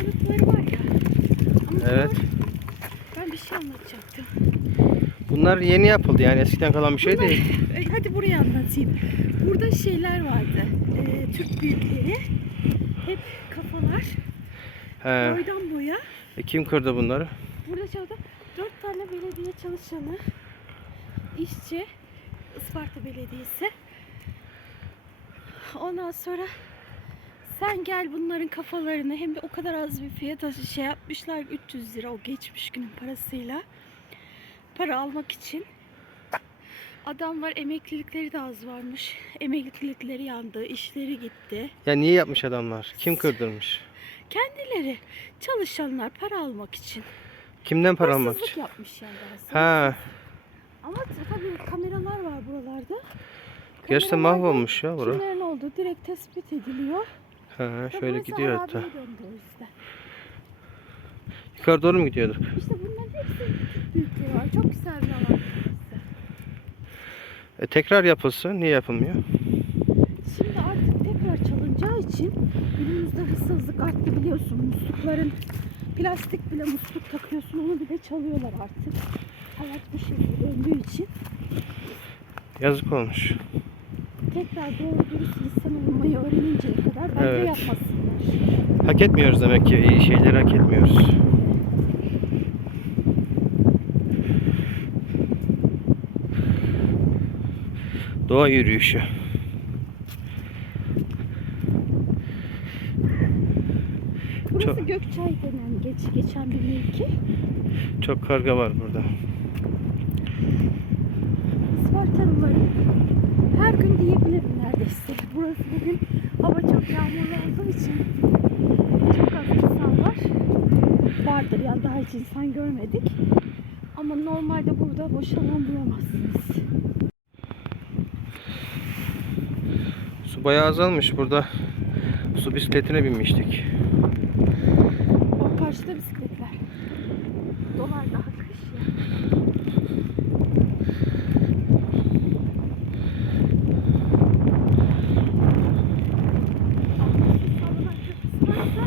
burada arıtları var ya. Ama Evet. Ben bir şey anlatacaktım. Bunlar yeni yapıldı yani eskiden kalan bir şey Bunlar- değil. E, Hadi buraya anlatayım. Burada şeyler vardı. E, Türk büyükleri. Hep kafalar. He. Boydan boya. E, kim kırdı bunları? Burada çaldı. Dört tane belediye çalışanı. işçi. Isparta Belediyesi. Ondan sonra sen gel bunların kafalarını hem de o kadar az bir fiyata şey yapmışlar 300 lira o geçmiş günün parasıyla para almak için adamlar emeklilikleri de az varmış emeklilikleri yandı işleri gitti Ya niye yapmış adamlar? Kim kırdırmış? kendileri çalışanlar para almak için Kimden para almak için? yapmış yani aslında. Ha, Ama tabii kameralar var buralarda. gerçekten mahvolmuş ya bura. Kimlerin olduğu direkt tespit ediliyor. Ha, şöyle burası gidiyor hatta. harabiye döndü o yüzden. Yukarı doğru mu gidiyordu? İşte bunların hepsi küçük büyükleri var. Çok güzel bir alan burası. E, tekrar yapılsın. Niye yapılmıyor? Şimdi artık tekrar çalınacağı için günümüzde hırsızlık arttı biliyorsun. Muslukların plastik bile musluk takıyorsun onu bile çalıyorlar artık. Hayat bu şekilde döndüğü için Yazık olmuş. Tekrar doğru dürüst insan olmayı öğreninceye kadar bence Evet. yapmasınlar. Hak etmiyoruz demek ki. İyi şeyleri hak etmiyoruz. Doğa yürüyüşü. Burası Çok- Gökçay denen geç, geçen bir mevki. Çok karga var burada. Ispartalıların her gün diyebilirim neredeyse. Burası bugün hava çok yağmurlu olduğu için çok az insan var. Vardır yani daha hiç insan görmedik. Ama normalde burada boş alan bulamazsınız. Su bayağı azalmış burada. Su bisikletine binmiştik. O karşıda bisikletler. Dolar daha kış ya. Sallanan köprüsü varsa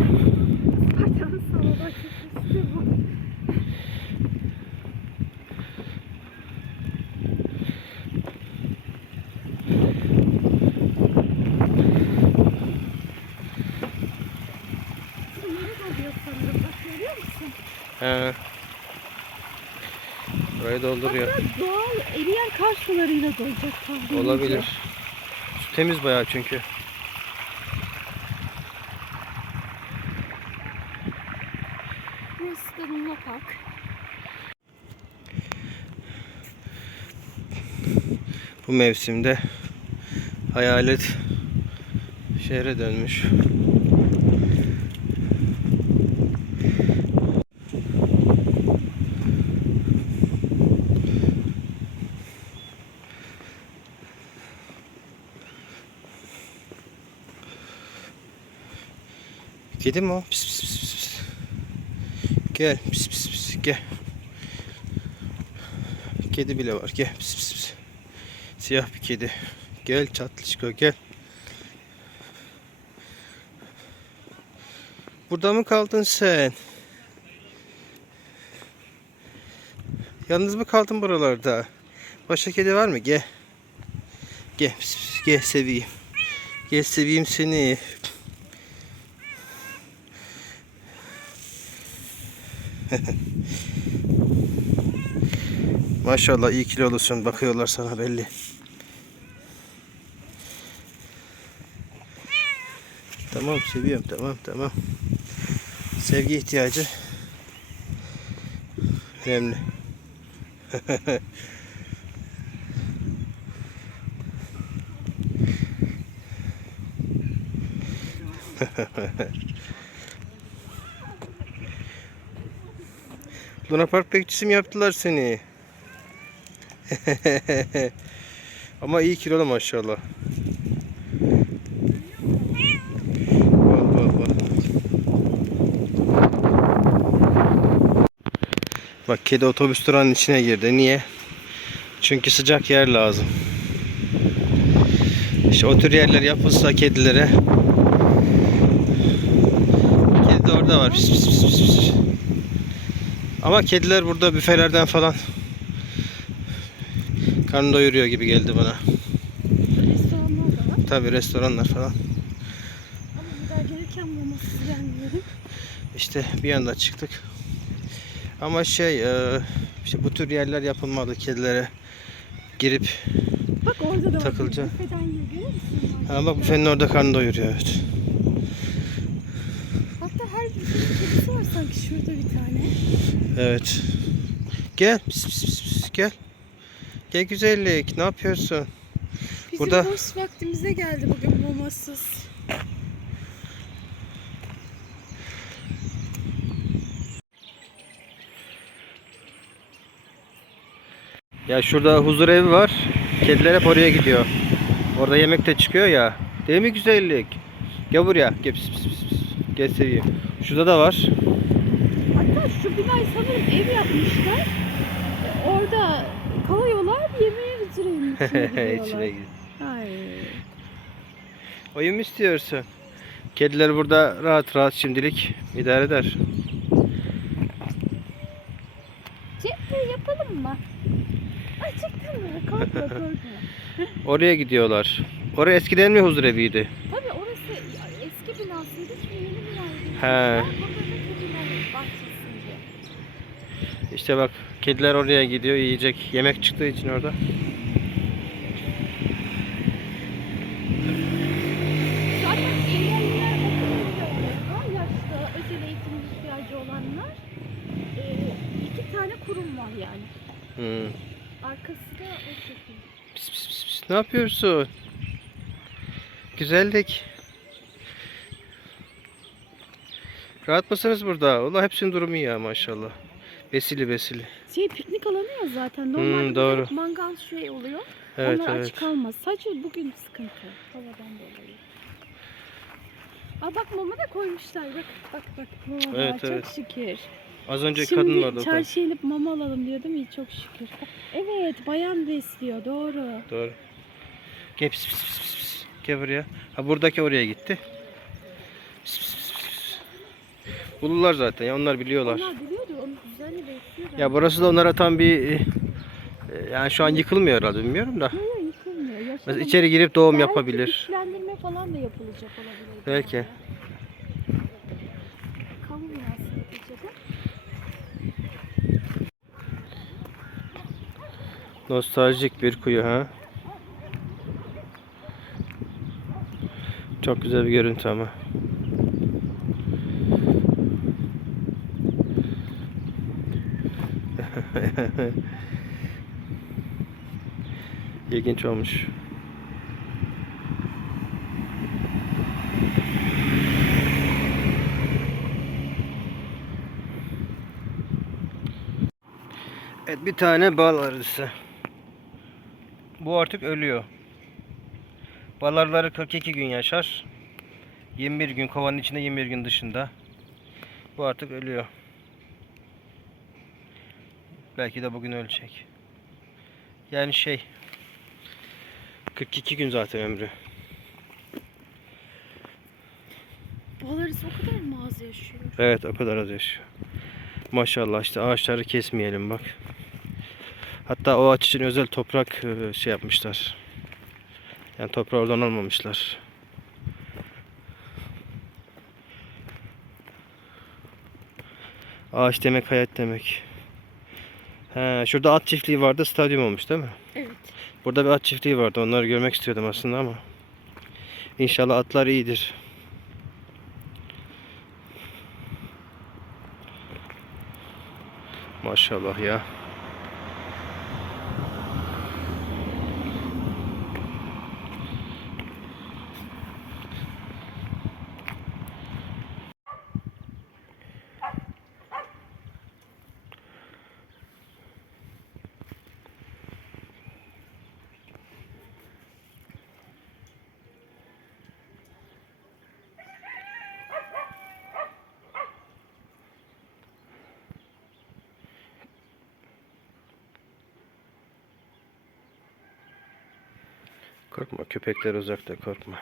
Isparta'nın sallanan köprüsü de bu. Sınırı doluyor sanırım. Bak görüyor musun? He. Burayı dolduruyor. Hatta doğal eriyen kar sularıyla dolacak tahminimce. Olabilir. Su temiz bayağı çünkü. Burası da Luna Park. Bu mevsimde hayalet şehre dönmüş. Kedi mi o? Pis pis pis pis. Gel pis pis pis gel. Kedi bile var gel pis pis pis. Siyah bir kedi. Gel çatlışko gel. Burada mı kaldın sen? Yalnız mı kaldın buralarda? Başka kedi var mı? Gel. Gel, gel seveyim. Gel seveyim seni. Maşallah iyi kilolusun. Bakıyorlar sana belli. Tamam seviyorum. Tamam tamam. Sevgi ihtiyacı önemli. Luna Park bekçisi mi yaptılar seni? Ama iyi kilolu maşallah. Bak bak bak. Bak kedi otobüs durağının içine girdi. Niye? Çünkü sıcak yer lazım. İşte o tür yerler yapılsa kedilere ked- de orada var. Pis, pis, pis, pis. Ama kediler burada büfelerden falan karnı doyuruyor gibi geldi bana. Restoranlar da var. Tabi restoranlar falan. Ama bir daha gelirken mamasız gelmiyorum. İşte bir anda çıktık. Ama şey e, işte bu tür yerler yapılmalı kedilere girip Bak orada da var. Takılacak. Büfeden yiyor görüyor musun? ha bak büfenin orada karnı doyuruyor evet. Hatta her kedisi var sanki şurada bir tane. Evet. Gel. Pis, pis, pis, pis. Gel. Gel güzellik. Ne yapıyorsun? Bizim Burada- boş vaktimize geldi bugün mamasız. Ya şurada huzur evi var. Kediler hep oraya gidiyor. Orada yemek de çıkıyor ya. Değil mi güzellik? Gel buraya. Gel pis, pis, pis, pis. Gel seveyim. Şurada da var. Hatta şu binayı sanırım ev yapmışlar. Orada kalıyorlar yemeğe götürüyorlar. içine gidiyorlar. İçine. Ay. Oyun mu istiyorsun? Kediler burada rahat rahat şimdilik idare eder. Cephe yapalım mı? Ay çıktın mı? Korkma korkma. Oraya gidiyorlar. Oraya eskiden mi huzur eviydi? Tabii orası eski binasıydı şimdi yeni binaydı. He. Burada da kediler bahçesinde. İşte bak kediler oraya gidiyor yiyecek. Yemek çıktığı için orada. Zaten engelliler okulunda yaşta özel eğitim ihtiyacı olanlar iki tane kurum var yani. Hmm. Arkası da o şekilde. Pis, pis, pis, pis. Ne yapıyorsun? Güzellik. Rahat mısınız burada? Allah hepsinin durumu iyi ya maşallah. Besili besili. Şey piknik alanı ya zaten. Normalde Hmm, doğru. mangal şey oluyor. Evet Onlar evet. aç kalmaz. Sadece bugün sıkıntı. Havadan dolayı. Aa bak mama da koymuşlar. Bak bak bak. Mama Evet. Çok evet. şükür. Az önce Şimdi kadın vardı kadın. çarşıya inip mama alalım diyordum iyi çok şükür. Evet bayan besliyor doğru. Doğru. Gel pis pis pis pis. Gel buraya. Ha buradaki oraya gitti. Bulurlar zaten ya onlar biliyorlar. Onlar besliyor. Ya burası da onlara tam bir e, yani şu an yıkılmıyor herhalde bilmiyorum da. Yok yok yıkılmıyor. Yaşamın- Mesela içeri girip doğum Belki yapabilir. güçlendirme falan da yapılacak olabilir. Belki. Nostaljik bir kuyu ha. Çok güzel bir görüntü ama. İlginç olmuş. Evet bir tane bal arısı. Bu artık ölüyor. Balarları 42 gün yaşar. 21 gün kovanın içinde 21 gün dışında. Bu artık ölüyor. Belki de bugün ölecek. Yani şey 42 gün zaten ömrü. Balarız o kadar mı az yaşıyor? Evet o kadar az yaşıyor. Maşallah işte ağaçları kesmeyelim bak. Hatta o ağaç için özel toprak e, şey yapmışlar. Yani toprağı oradan almamışlar. Ağaç demek hayat demek. He, şurada at çiftliği vardı stadyum olmuş değil mi? Evet. Burada bir at çiftliği vardı onları görmek istiyordum aslında ama. İnşallah atlar iyidir. Maşallah ya. Korkma köpekler uzakta korkma.